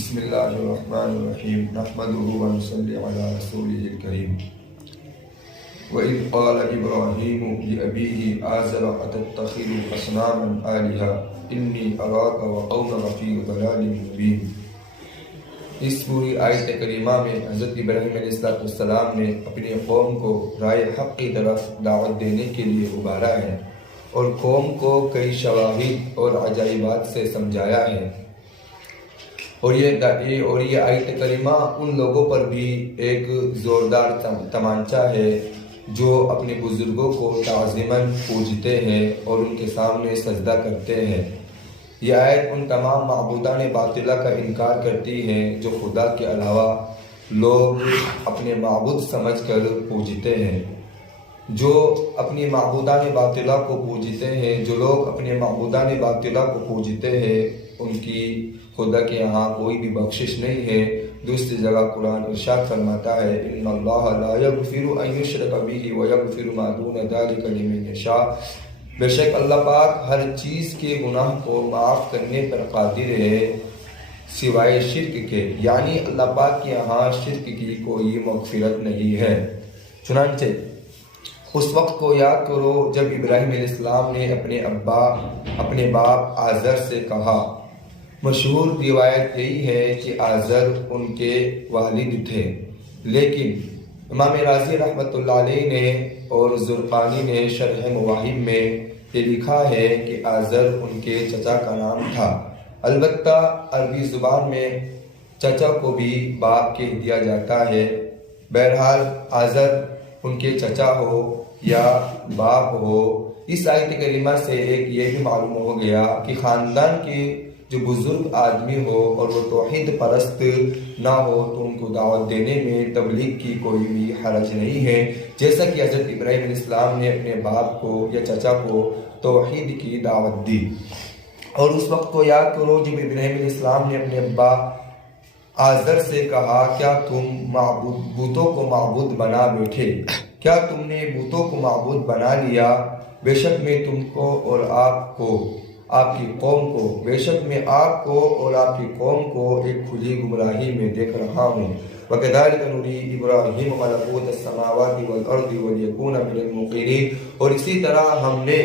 بسم اللہ الرحمن الرحیم نحمدہ ونصلی علی رسولہ الکریم وَإِذْ قَالَ إِبْرَاهِيمُ لِأَبِيهِ آزَرَ أَتَتَّخِذُ أَصْنَامًا آلِهَةً إِنِّي أَرَاكَ وَقَوْمَكَ فِي ضَلَالٍ مُبِينٍ۔ اس پوری آیت کریمہ میں حضرت ابراہیم علیہ السلام نے اپنی قوم کو رائے حق کی طرف دعوت دینے کے لیے ابھارا ہے اور قوم کو کئی شواہد اور عجائبات سے سمجھایا ہے، اور یہ آیت کریمہ ان لوگوں پر بھی ایک زوردار تمانچہ ہے جو اپنے بزرگوں کو تعظیماً پوجتے ہیں اور ان کے سامنے سجدہ کرتے ہیں۔ یہ آیت ان تمام معبودان باطلہ کا انکار کرتی ہے جو خدا کے علاوہ لوگ اپنے معبود سمجھ کر پوجتے ہیں۔ جو اپنی معبودان باطلہ کو پوجتے ہیں، جو لوگ اپنے معبودان باطلہ کو پوجتے ہیں، ان کی خدا کے یہاں کوئی بھی بخشش نہیں ہے۔ دوسری جگہ قرآن ارشاد فرماتا ہے ان اللہ لا یغفر ان یشرک بہ ویغفر ما دون ذلک لمن یشاء، بے شک اللہ پاک ہر چیز کے گناہ کو معاف کرنے پر قادر ہے سوائے شرک کے، یعنی اللہ پاک کے یہاں شرک کی کوئی مغفرت نہیں ہے۔ چنانچہ اس وقت کو یاد کرو جب ابراہیم علیہ السلام نے اپنے باپ آزر سے کہا۔ مشہور روایت یہی ہے کہ آزر ان کے والد تھے، لیکن امام راضی رحمۃ اللہ علیہ نے اور زرقانی نے شرح مواہب میں یہ لکھا ہے کہ آزر ان کے چچا کا نام تھا۔ البتہ عربی زبان میں چچا کو بھی باپ کہہ دیا جاتا ہے۔ بہرحال آزر ان کے چچا ہو یا باپ ہو، اس آیت کریمہ سے ایک یہ بھی معلوم ہو گیا کہ خاندان کے جو بزرگ آدمی ہو اور وہ توحید پرست نہ ہو تو ان کو دعوت دینے میں تبلیغ کی کوئی بھی حرج نہیں ہے، جیسا کہ حضرت ابراہیم علیہ السلام نے اپنے باپ کو یا چچا کو توحید کی دعوت دی۔ اور اس وقت کو یاد کرو جب ابراہیم علیہ السلام نے اپنے ابا آزر سے کہا کیا تم بتوں کو معبود بنا بیٹھے، کیا تم نے بتوں کو معبود بنا لیا؟ بے شک میں تم کو اور آپ کو، آپ کی قوم کو، بے شک میں آپ کو اور آپ کی قوم کو ایک کھلی گمراہی میں دیکھ رہا ہوں۔ وَكَذَلِكَ نُرِي إِبْرَاهِيمَ مَلَكُوتَ السَّمَاوَاتِ وَالْأَرْضِ وَلِيَكُونَ مِنَ الْمُوقِنِينَ، اور اسی طرح ہم نے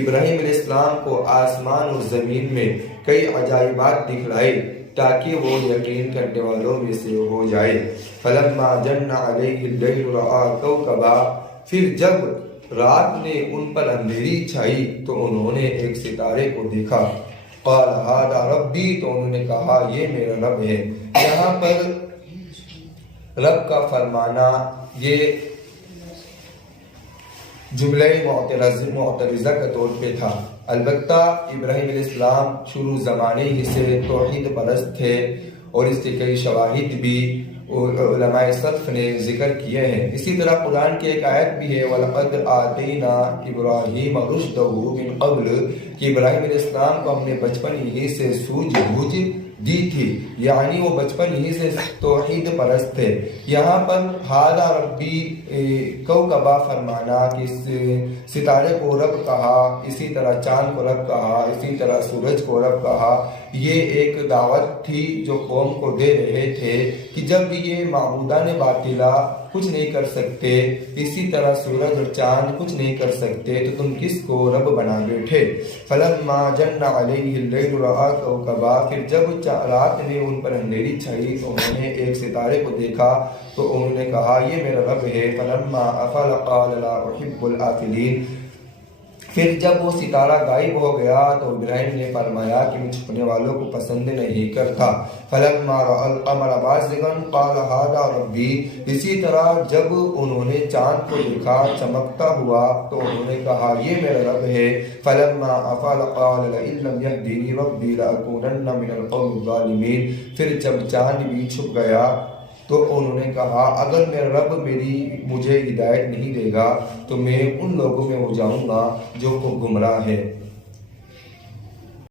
ابراہیم علیہ السلام کو آسمان اور زمین میں کئی عجائبات دکھلائے تاکہ وہ یقین کرنے والوں میں سے ہو جائے۔ فَلَمَّا جَنَّ عَلَيْهِ اللَّيْلُ رَأَىٰ كَوْكَبًا، پھر جب رات نے ان پر اندھیری چھائی تو انہوں نے ایک ستارے کو دیکھا۔ قال هذا ربی، تو انہوں نے کہا یہ میرا رب ہے۔ یہاں پر رب کا فرمانا یہ جملہ معترضہ کا طور پہ تھا۔ البتہ ابراہیم علیہ السلام شروع زمانے ہی سے توحید پرست تھے اور اس کے کئی شواہد بھی علماء سلف نے ذکر کیے ہیں۔ اسی طرح قرآن کی ایک آیت بھی ہے وَلَقَدْ آتَيْنَا إِبْرَاهِيمَ رُشْدَهُ مِنْ قَبْلُ، کہ ابراہیم علیہ السلام کو ہم نے بچپن ہی سے سوجھ بوجھ دی تھی، یعنی وہ بچپن ہی سے توحید پرست تھے۔ یہاں پر ہاذا ربی کوکبا فرمانا کہ ستارے کو رب کہا، اسی طرح چاند کو رب کہا، اسی طرح سورج کو رب کہا، یہ ایک دعوت تھی جو قوم کو دے رہے تھے کہ جب یہ معبودان باطلہ کچھ نہیں کر سکتے، اسی طرح سورج اور چاند کچھ نہیں کر سکتے، تو تم کس کو رب بنا بیٹھے۔ فَلَمَّا جَنَّ عَلَيْهِ اللَّيْلُ رَأَىٰ كَوْكَبًا، پھر جب رات نے ان پر اندھیری چھائی تو انہوں نے ایک ستارے کو دیکھا تو انہوں نے کہا یہ میرا رب ہے۔ فَلَمَّا أَفَلَ قَالَ لَا أُحِبُّ الْآفِلِينَ، پھر جب وہ ستارہ غائب ہو گیا تو ابراہیم نے فرمایا کہ میں چھپنے والوں کو پسند نہیں کرتا۔ فَلَمَّا رَأَى الْقَمَرَ بَازِغًا قَالَ هَذَا رَبِّي، اسی طرح جب انہوں نے چاند کو دیکھا چمکتا ہوا تو انہوں نے کہا یہ میرا رب ہے۔ فَلَمَّا أَفَلَ قَالَ لَئِن لَّمْ يَهْدِنِي رَبِّي لَأَكُونَنَّ مِنَ الْقَوْمِ الظَّالِمِينَ، پھر جب چاند بھی چھپ گیا تو انہوں نے کہا اگر میرا رب مجھے ہدایت نہیں دے گا تو میں ان لوگوں میں ہو جاؤں گا جو کو گمراہ ہے۔